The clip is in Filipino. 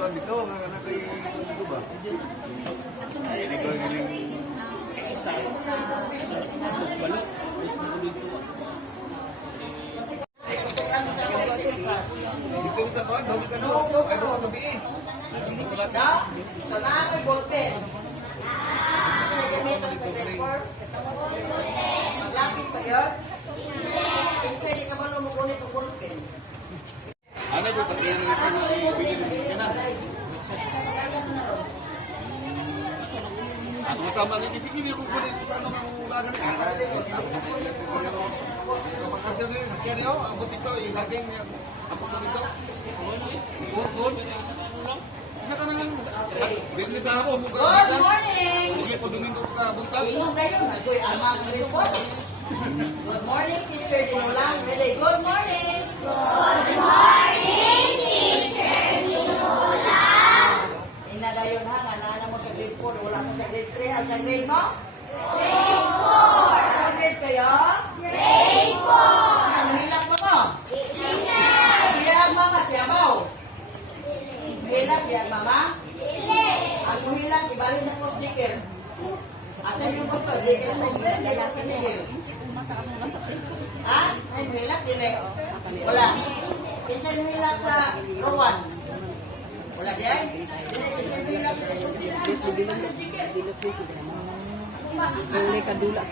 tuan dito, anak kay dito ba? Ini ko giling Isa. Balok. dito sa tuan, dito ka to, ano ang gabi eh. Sa nakoy bolte. Sa gamitan sa report. Maglapis pa yun? Pinsay di ka ba lumugunit ang bulpen? Ano ba pati ang ito na ibigin na? Ano tama ni sige ni ko kunin ano ang ulagan ni ana. Makasya ni kaya niyo ang butik to yung laging apa ko dito. Good. Isa ka nang business ako mo ka. Good morning! Hindi ko Domingo ka buntag. Ilong kayo, nagkoy amang report. Good morning, Teacher Dinulang. Very good morning! Good morning, Teacher Dinulang! Inadayon ha, nanana mo sa grade 4, wala mo sa grade 3. Ang grade mo? Grade 4! Anong grade kayo? Grade 4! Ang hilak mo mo? Hilak mama, siyabaw? Hilak, hilak mama? Ang muhilang, ibalin na po sticker. Asan yung gusto? Sticker sa inyo. Kaya sa Miguel. Ha? Ay, muhilang, dili. Wala. Pinsan yung hilak sa Rowan. Wala di ay? Pinsan yung hilak sa sticker. Dili kadula